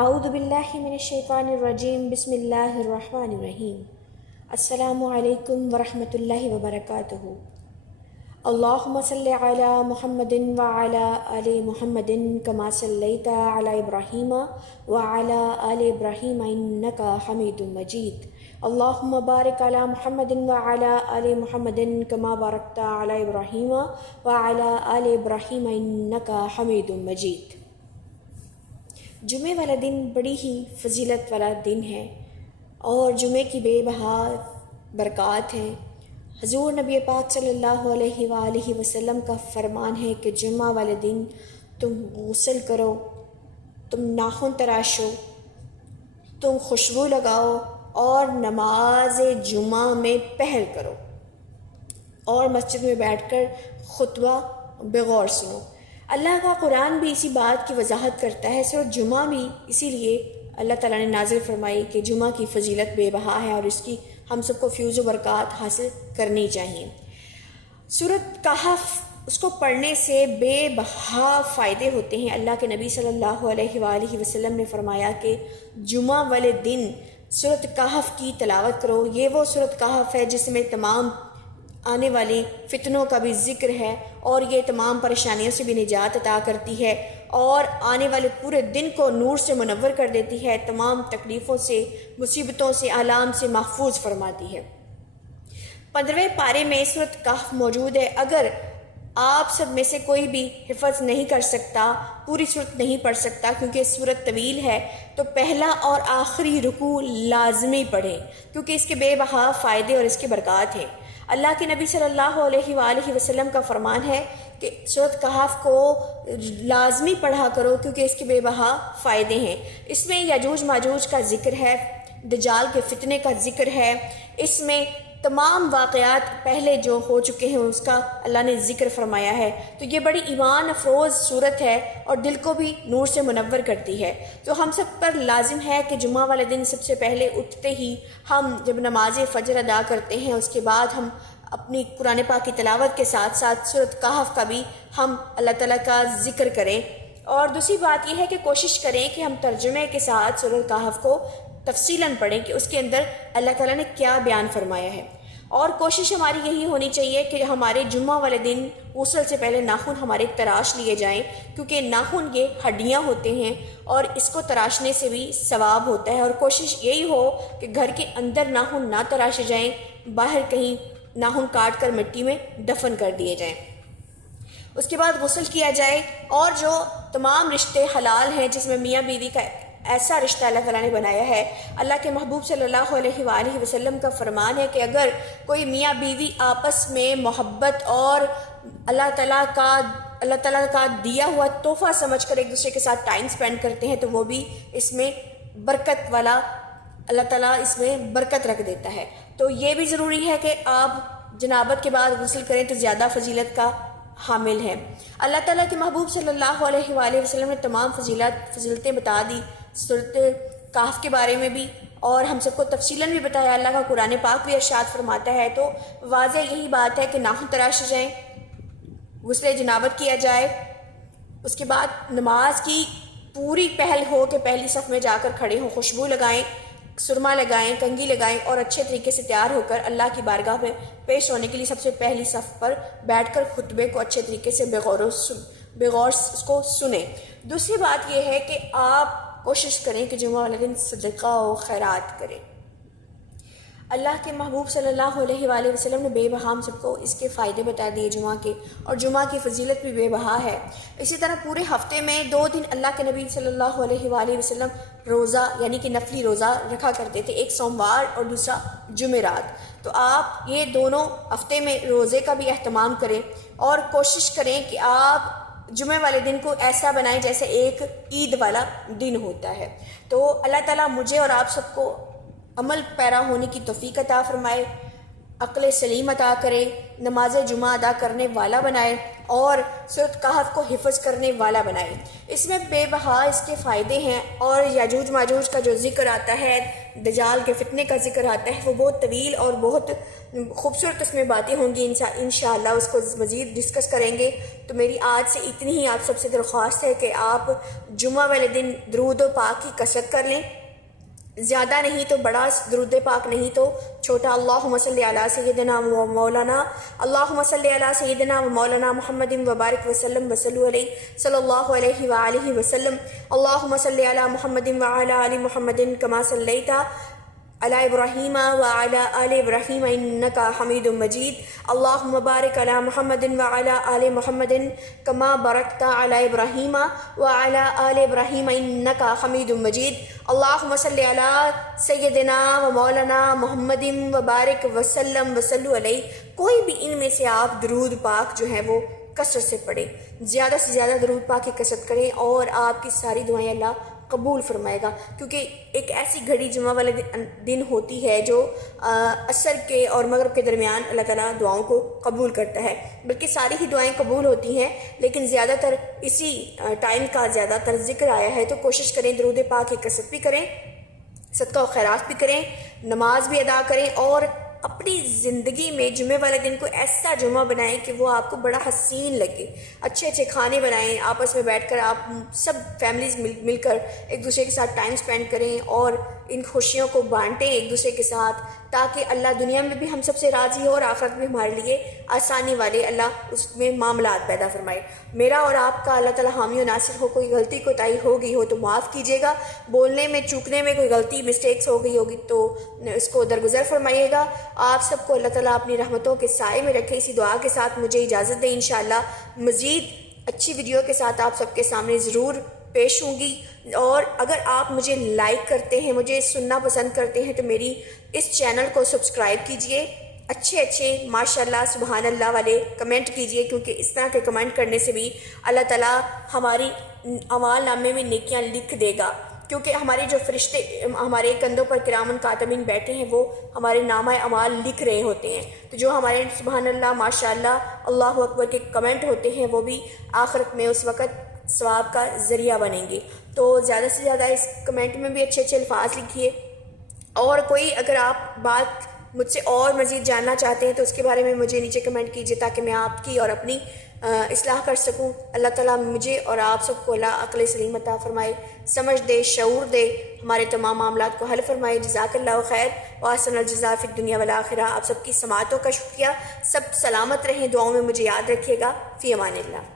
اعوذ باللہ من الشیطان الرجیم بسم اللہ الرحمن الرحیم۔ السلام علیکم ورحمۃ اللہ وبرکاتہ۔ اللہم صلی علی محمد وعلی آل محمد کما صلیت علی ابراہیم وعلی آل ابراہیم انک حمید مجید۔ اللہم بارک علی محمد وعلی آل محمد کما بارکت علی ابراہیم وعلی آل ابراہیم انک حمید مجید۔ جمعہ والا دن بڑی ہی فضیلت والا دن ہے اور جمعہ کی بے بہا برکات ہیں۔ حضور نبی پاک صلی اللہ علیہ وآلہ وسلم کا فرمان ہے کہ جمعہ والے دن تم غسل کرو، تم ناخن تراشو، تم خوشبو لگاؤ اور نماز جمعہ میں پہل کرو اور مسجد میں بیٹھ کر خطبہ بغور سنو۔ اللہ کا قرآن بھی اسی بات کی وضاحت کرتا ہے، سورۃ جمعہ بھی اسی لیے اللہ تعالیٰ نے نازل فرمائی کہ جمعہ کی فضیلت بے بہا ہے اور اس کی ہم سب کو فیوز و برکات حاصل کرنی چاہیے۔ سورۃ کہف، اس کو پڑھنے سے بے بہا فائدے ہوتے ہیں۔ اللہ کے نبی صلی اللہ علیہ وآلہ وسلم نے فرمایا کہ جمعہ والے دن سورۃ کہف کی تلاوت کرو۔ یہ وہ سورۃ کہف ہے جس میں تمام آنے والی فتنوں کا بھی ذکر ہے اور یہ تمام پریشانیوں سے بھی نجات عطا کرتی ہے اور آنے والے پورے دن کو نور سے منور کر دیتی ہے، تمام تکلیفوں سے، مصیبتوں سے، آلام سے محفوظ فرماتی ہے۔ 15ویں پارے میں سورۃ کہف موجود ہے۔ اگر آپ سب میں سے کوئی بھی حفظ نہیں کر سکتا، پوری سورت نہیں پڑھ سکتا کیونکہ سورت طویل ہے، تو پہلا اور آخری رکوع لازمی پڑھیں کیونکہ اس کے بے بہا فائدے اور اس کے برکات ہیں۔ اللہ کے نبی صلی اللہ علیہ وآلہ وسلم کا فرمان ہے کہ سورۃ کہف کو لازمی پڑھا کرو کیونکہ اس کے بے بہا فائدے ہیں۔ اس میں یاجوج ماجوج کا ذکر ہے، دجال کے فتنے کا ذکر ہے، اس میں تمام واقعات پہلے جو ہو چکے ہیں اس کا اللہ نے ذکر فرمایا ہے۔ تو یہ بڑی ایمان افروز صورت ہے اور دل کو بھی نور سے منور کرتی ہے۔ تو ہم سب پر لازم ہے کہ جمعہ والے دن سب سے پہلے اٹھتے ہی ہم جب نماز فجر ادا کرتے ہیں اس کے بعد ہم اپنی قرآن پاک کی تلاوت کے ساتھ ساتھ سورۃ کہف کا بھی ہم اللہ تعالیٰ کا ذکر کریں۔ اور دوسری بات یہ ہے کہ کوشش کریں کہ ہم ترجمے کے ساتھ سورۃ کہف کو تفصیلاً پڑھیں کہ اس کے اندر اللہ تعالیٰ نے کیا بیان فرمایا ہے۔ اور کوشش ہماری یہی ہونی چاہیے کہ ہمارے جمعہ والے دن غسل سے پہلے ناخن ہمارے تراش لیے جائیں کیونکہ ناخن یہ ہڈیاں ہوتے ہیں اور اس کو تراشنے سے بھی ثواب ہوتا ہے۔ اور کوشش یہی ہو کہ گھر کے اندر ناخن نہ تراشے جائیں، باہر کہیں ناخن کاٹ کر مٹی میں دفن کر دیے جائیں۔ اس کے بعد غسل کیا جائے اور جو تمام رشتے حلال ہیں جس میں میاں بیوی کا ایسا رشتہ اللہ تعالیٰ نے بنایا ہے، اللہ کے محبوب صلی اللہ علیہ وآلہ وسلم کا فرمان ہے کہ اگر کوئی میاں بیوی آپس میں محبت اور اللہ تعالیٰ کا دیا ہوا تحفہ سمجھ کر ایک دوسرے کے ساتھ ٹائم سپینڈ کرتے ہیں تو وہ بھی اس میں برکت والا، اللہ تعالیٰ اس میں برکت رکھ دیتا ہے۔ تو یہ بھی ضروری ہے کہ آپ جنابت کے بعد غسل کریں تو زیادہ فضیلت کا حامل ہے۔ اللہ تعالیٰ کے محبوب صلی اللہ علیہ وآلہ وسلم نے تمام فضیلتیں بتا دی سورۃ کہف کے بارے میں بھی اور ہم سب کو تفصیلاً بھی بتایا۔ اللہ کا قرآن پاک بھی ارشاد فرماتا ہے، تو واضح یہی بات ہے کہ ناخن تراشے جائیں، غسل جنابت کیا جائے، اس کے بعد نماز کی پوری پہل ہو کہ پہلی صف میں جا کر کھڑے ہوں، خوشبو لگائیں، سرما لگائیں، کنگھی لگائیں اور اچھے طریقے سے تیار ہو کر اللہ کی بارگاہ میں پیش ہونے کے لیے سب سے پہلی صف پر بیٹھ کر خطبے کو اچھے طریقے سے بغور اس کو سنیں۔ دوسری بات یہ ہے کہ آپ کوشش کریں کہ جمعہ والے دن صدقہ و خیرات کریں۔ اللہ کے محبوب صلی اللہ علیہ وآلہ وسلم نے بے بہا ہم سب کو اس کے فائدے بتا دیے جمعہ کے، اور جمعہ کی فضیلت بھی بے بہا ہے۔ اسی طرح پورے ہفتے میں 2 دن اللہ کے نبی صلی اللہ علیہ وآلہ وسلم روزہ یعنی کہ نفلی روزہ رکھا کرتے تھے، ایک سوموار اور دوسرا جمعرات۔ تو آپ یہ دونوں ہفتے میں روزے کا بھی اہتمام کریں اور کوشش کریں کہ آپ جمعہ والے دن کو ایسا بنائیں جیسے ایک عید والا دن ہوتا ہے۔ تو اللہ تعالیٰ مجھے اور آپ سب کو عمل پیرا ہونے کی توفیق عطا فرمائے، عقل سلیم عطا کرے، نماز جمعہ ادا کرنے والا بنائے۔ اور سورۃ کہف کو حفظ کرنے والا بنائے۔ اس میں بے بہا اس کے فائدے ہیں، اور یاجوج ماجوج کا جو ذکر آتا ہے، دجال کے فتنے کا ذکر آتا ہے، وہ بہت طویل اور بہت خوبصورت اس میں باتیں ہوں گی، انشاءاللہ اس کو مزید ڈسکس کریں گے۔ تو میری آج سے اتنی ہی آپ سب سے درخواست ہے کہ آپ جمعہ والے دن درود و پاک کی کثرت کر لیں، زیادہ نہیں تو بڑا درود پاک، نہیں تو چھوٹا اللہم صلی علی سیدنا و مولانا، اللہم صلی علی سیدنا و مولانا محمد وبارک وسلم وصلو علیہ صلی اللہ علیہ وآلہ وسلم، اللہم صلی علی محمد وعلی آل محمد کما صلیت علی ابراہیم وعلی آل ابراہیم انک حمید مجید، اللہم بارک علی محمد وعلی آل محمد کما بارکت علی ابراہیم وعلی آل ابراہیم انک حمید مجید، اللہم صلی علی سیدنا و مولانا محمد وبارک وسلم وصلو علیہ۔ کوئی بھی ان میں سے آپ درود پاک جو ہے وہ کثرت سے پڑھیں، زیادہ سے زیادہ درود پاک کی کثرت کریں، اور آپ کی ساری دعائیں اللہ قبول فرمائے گا، کیونکہ ایک ایسی گھڑی جمعہ والے دن ہوتی ہے جو عصر کے اور مغرب کے درمیان اللہ تعالیٰ دعاؤں کو قبول کرتا ہے، بلکہ ساری ہی دعائیں قبول ہوتی ہیں، لیکن زیادہ تر اسی ٹائم کا زیادہ تر ذکر آیا ہے، تو کوشش کریں درود پاک کی کثرت بھی کریں، صدقہ و خیرات بھی کریں، نماز بھی ادا کریں، اور اپنی زندگی میں جمعہ والے دن کو ایسا جمعہ بنائیں کہ وہ آپ کو بڑا حسین لگے، اچھے اچھے کھانے بنائیں، آپس میں بیٹھ کر آپ سب فیملیز مل کر ایک دوسرے کے ساتھ ٹائم سپینڈ کریں، اور ان خوشیوں کو بانٹیں ایک دوسرے کے ساتھ، تاکہ اللہ دنیا میں بھی ہم سب سے راضی ہو اور آخرت میں ہمارے لیے آسانی والے اللہ اس میں معاملات پیدا فرمائے۔ میرا اور آپ کا اللہ تعالیٰ حامی و ناصر ہو۔ کوئی غلطی کوتاہی ہو گئی ہو تو معاف کیجیے گا، بولنے میں چوکنے میں کوئی غلطی مسٹیکس ہو گئی ہوگی تو اس کو درگزر فرمائیے گا۔ آپ سب کو اللہ تعالیٰ اپنی رحمتوں کے سائے میں رکھے۔ اسی دعا کے ساتھ مجھے اجازت دیں، انشاءاللہ مزید اچھی ویڈیو کے ساتھ آپ سب کے سامنے ضرور پیش ہوں گی، اور اگر آپ مجھے لائک کرتے ہیں، مجھے سننا پسند کرتے ہیں، تو میری اس چینل کو سبسکرائب کیجئے، اچھے ماشاءاللہ سبحان اللہ والے کمنٹ کیجئے، کیونکہ اس طرح کے کمنٹ کرنے سے بھی اللہ تعالیٰ ہماری اعمال نامے میں نیکیاں لکھ دے گا، کیونکہ ہمارے جو فرشتے ہمارے کندھوں پر کرامن کاتبین بیٹھے ہیں وہ ہمارے نامہ اعمال لکھ رہے ہوتے ہیں، تو جو ہمارے سبحان اللہ ماشاءاللہ اللہ اکبر کے کمنٹ ہوتے ہیں وہ بھی آخرت میں اس وقت ثواب کا ذریعہ بنیں گے۔ تو زیادہ سے زیادہ اس کمنٹ میں بھی اچھے الفاظ لکھیے، اور کوئی اگر آپ بات مجھ سے اور مزید جاننا چاہتے ہیں تو اس کے بارے میں مجھے نیچے کمنٹ کیجیے، تاکہ میں آپ کی اور اپنی اصلاح کر سکوں۔ اللہ تعالیٰ مجھے اور آپ سب کو اللہ عقل سلیم عطا فرمائے، سمجھ دے، شعور دے، ہمارے تمام معاملات کو حل فرمائے۔ جزاک اللہ خیر واحسن الجزاء فی الدنیا والآخرہ۔ آپ سب کی سماعتوں کا شکریہ، سب سلامت رہیں، دعاؤں میں مجھے یاد رکھیے گا۔ فی امان اللہ۔